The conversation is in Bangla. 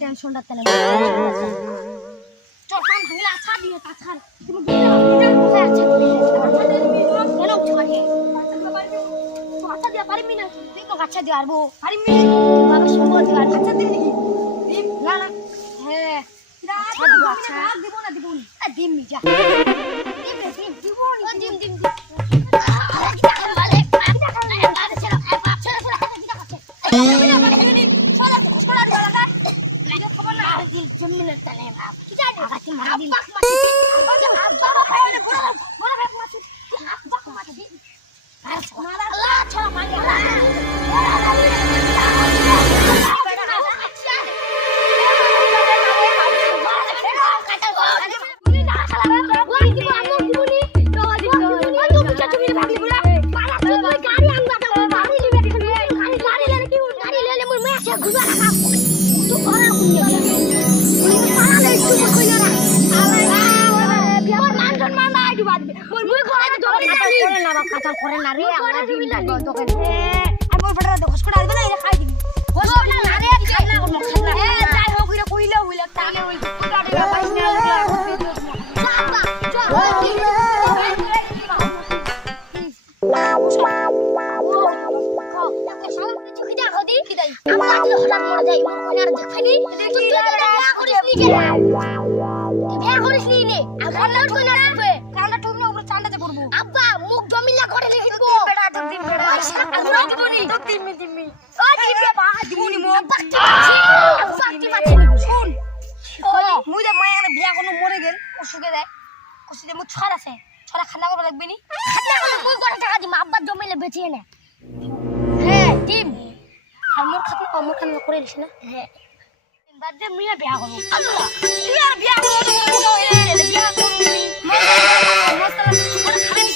টেনশনটা তেলে আচ্ছা দিয়ে আরবো পারিমি বাবা সম্পদ দিয়ে আর আচ্ছা দিন নাকি দিন না না হ্যাঁ আচ্ছা দিব আচ্ছা দিব না দিব না দিম নি যা দিম দিব নি দিম দিম ছড়া খানা করবে লাগবে নি খানা করলে মুই করে টাকা দিম আব্বা জমিলে বেচিয়ে নে হ্যাঁ দিম আর মোর খানা করে দিছ না হ্যাঁ বাদে মুই বিয়া করব আল্লাহ তুই আর বিয়া করব বিয়া করব মস্ত ছড়া খাবে